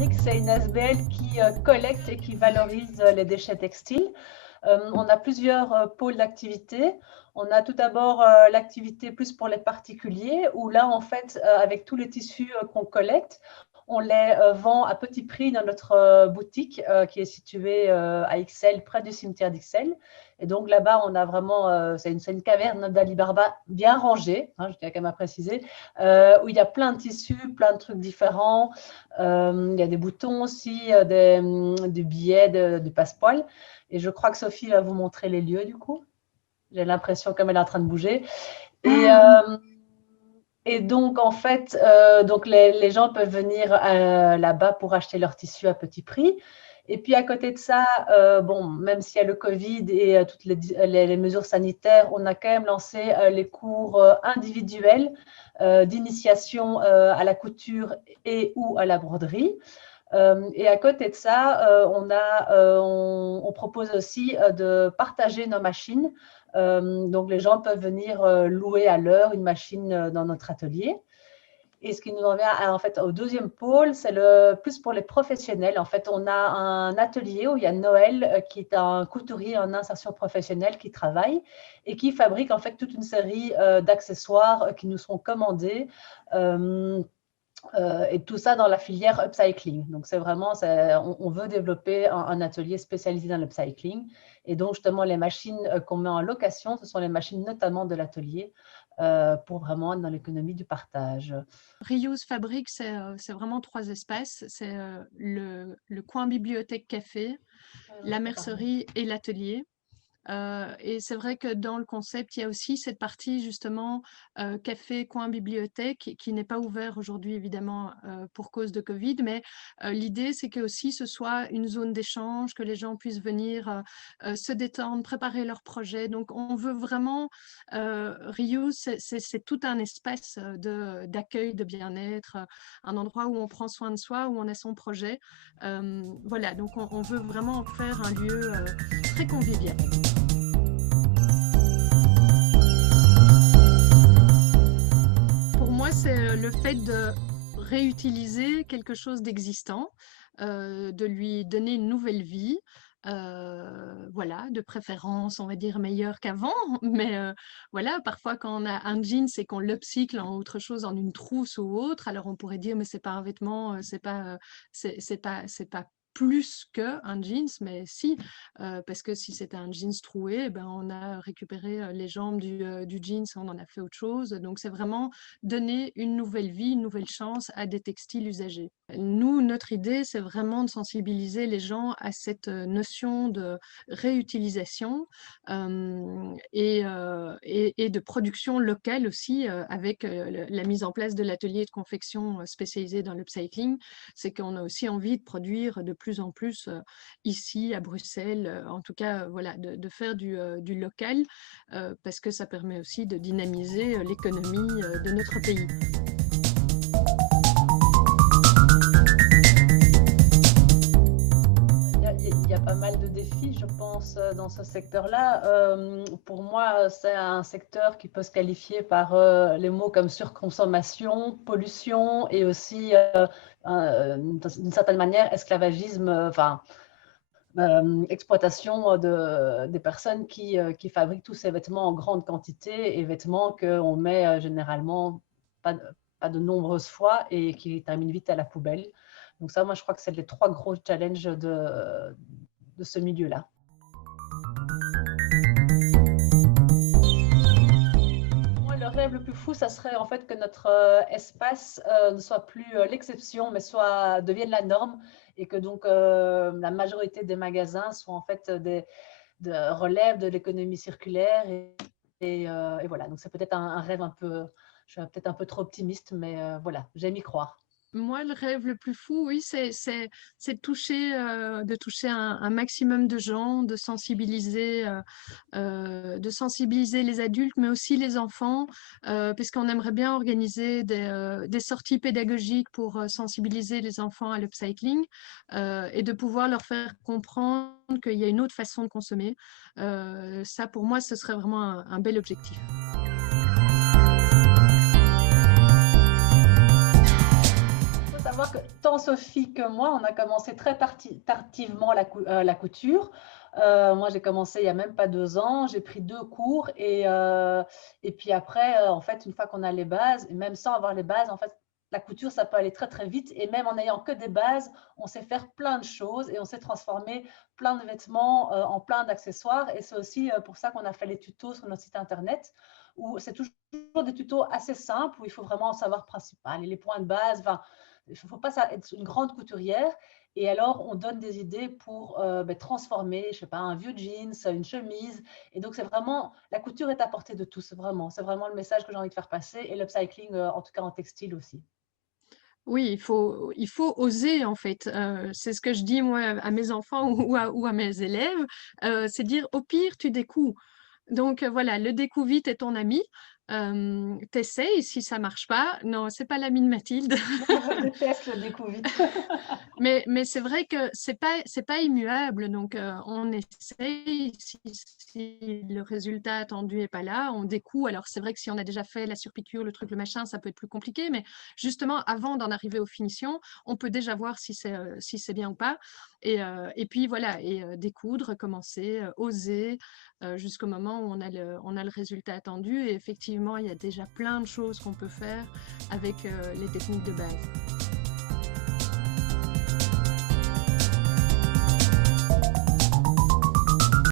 Fabrique, c'est une SBL qui collecte et qui valorise les déchets textiles. On a plusieurs pôles d'activité. On a tout d'abord l'activité plus pour les particuliers, où là, en fait, avec tous les tissus qu'on collecte, on les vend à petit prix dans notre boutique qui est située à Ixelles, près du cimetière d'Ixelles. Et donc là-bas, on a vraiment, c'est une caverne d'Ali Barba bien rangée, hein, je tiens quand même à préciser, où il y a plein de tissus, plein de trucs différents. Il y a des boutons aussi, des billets, du passepoil. Et je crois que Sophie va vous montrer les lieux du coup. J'ai l'impression comme elle est en train de bouger. Et donc, en fait, donc les gens peuvent venir là-bas pour acheter leurs tissus à petit prix. Et puis, à côté de ça, bon, même s'il y a le Covid et toutes les mesures sanitaires, on a quand même lancé les cours individuels d'initiation à la couture et ou à la broderie. Et à côté de ça, on propose aussi de partager nos machines. Donc, les gens peuvent venir louer à l'heure une machine dans notre atelier. Et ce qui nous en vient en fait, au deuxième pôle, c'est plus pour les professionnels. En fait, on a un atelier où il y a Noël, qui est un couturier en insertion professionnelle qui travaille et qui fabrique en fait toute une série d'accessoires qui nous seront commandés. Et tout ça dans la filière upcycling. Donc, c'est vraiment, on veut développer un atelier spécialisé dans l'upcycling. Et donc, justement, les machines qu'on met en location, ce sont les machines notamment de l'atelier pour vraiment être dans l'économie du partage. Reuse Fabrique, c'est vraiment 3 espaces. C'est le coin bibliothèque-café, la mercerie et l'atelier. Et c'est vrai que dans le concept, il y a aussi cette partie justement café, coin, bibliothèque qui n'est pas ouvert aujourd'hui évidemment pour cause de Covid, mais l'idée c'est que aussi ce soit une zone d'échange, que les gens puissent venir se détendre, préparer leurs projets. Donc on veut vraiment, Reuse, c'est tout un espace d'accueil, de bien-être, un endroit où on prend soin de soi, où on a son projet. Voilà, donc on veut vraiment en faire un lieu très convivial. Pour moi, c'est le fait de réutiliser quelque chose d'existant, de lui donner une nouvelle vie, voilà, de préférence, on va dire meilleure qu'avant, mais voilà, parfois quand on a un jean, c'est qu'on l'upcycle en autre chose, en une trousse ou autre, alors on pourrait dire mais c'est pas un vêtement, c'est pas plus qu'un jeans, mais si, parce que si c'était un jeans troué, eh ben on a récupéré les jambes du jeans, on en a fait autre chose. Donc c'est vraiment donner une nouvelle vie, une nouvelle chance à des textiles usagés. Nous, notre idée, c'est vraiment de sensibiliser les gens à cette notion de réutilisation et de production locale aussi, avec la mise en place de l'atelier de confection spécialisé dans l'upcycling. C'est qu'on a aussi envie de produire de plus en plus ici à Bruxelles, en tout cas, voilà, de faire du local, parce que ça permet aussi de dynamiser l'économie de notre pays. Il y a pas mal de défis, je pense, dans ce secteur-là. Pour moi, c'est un secteur qui peut se qualifier par les mots comme surconsommation, pollution et aussi, d'une certaine manière, esclavagisme, enfin, exploitation des personnes qui fabriquent tous ces vêtements en grande quantité et vêtements qu'on met généralement pas de nombreuses fois et qui terminent vite à la poubelle. Donc ça, moi, je crois que c'est les 3 gros challenges de ce milieu-là. Moi, le rêve le plus fou, ça serait en fait que notre espace ne soit plus l'exception, mais devienne la norme et que donc la majorité des magasins soient en fait relèvent de l'économie circulaire et voilà. Donc c'est peut-être un rêve un peu, je suis peut-être un peu trop optimiste, mais voilà, j'aime y croire. Moi, le rêve le plus fou, oui, de toucher un maximum de gens, de sensibiliser les adultes, mais aussi les enfants, puisqu'on aimerait bien organiser des sorties pédagogiques pour sensibiliser les enfants à l'upcycling et de pouvoir leur faire comprendre qu'il y a une autre façon de consommer. Ça, pour moi, ce serait vraiment un bel objectif. Il faut savoir que tant Sophie que moi, on a commencé très tardivement la couture. Moi, j'ai commencé il y a même pas 2 ans. J'ai pris 2 cours et puis après, en fait, une fois qu'on a les bases et même sans avoir les bases, en fait, la couture, ça peut aller très, très vite et même en n'ayant que des bases, on sait faire plein de choses et on sait transformer plein de vêtements, en plein d'accessoires et c'est aussi, pour ça qu'on a fait les tutos sur notre site internet où c'est toujours des tutos assez simples où il faut vraiment savoir principal et les points de base. Enfin, il ne faut pas être une grande couturière. Et alors, on donne des idées pour transformer, je sais pas, un vieux jeans, une chemise. Et donc, c'est vraiment, la couture est à portée de tous, c'est vraiment le message que j'ai envie de faire passer. Et l'upcycling, en tout cas en textile aussi. Oui, il faut oser en fait. C'est ce que je dis moi à mes enfants ou à mes élèves. C'est dire au pire tu découds. Donc voilà, le découp vite est ton ami. T'essayes, si ça marche pas, non, c'est pas l'ami de Mathilde. Je déteste le découvite. Mais c'est vrai que c'est pas immuable, donc on essaye. Si le résultat attendu est pas là, on découd. Alors c'est vrai que si on a déjà fait la surpiqûre, le truc, le machin, ça peut être plus compliqué, mais justement avant d'en arriver aux finitions, on peut déjà voir si c'est bien ou pas. Et puis voilà, découdre, commencer, oser, jusqu'au moment où on a le résultat attendu. Et effectivement, il y a déjà plein de choses qu'on peut faire avec les techniques de base.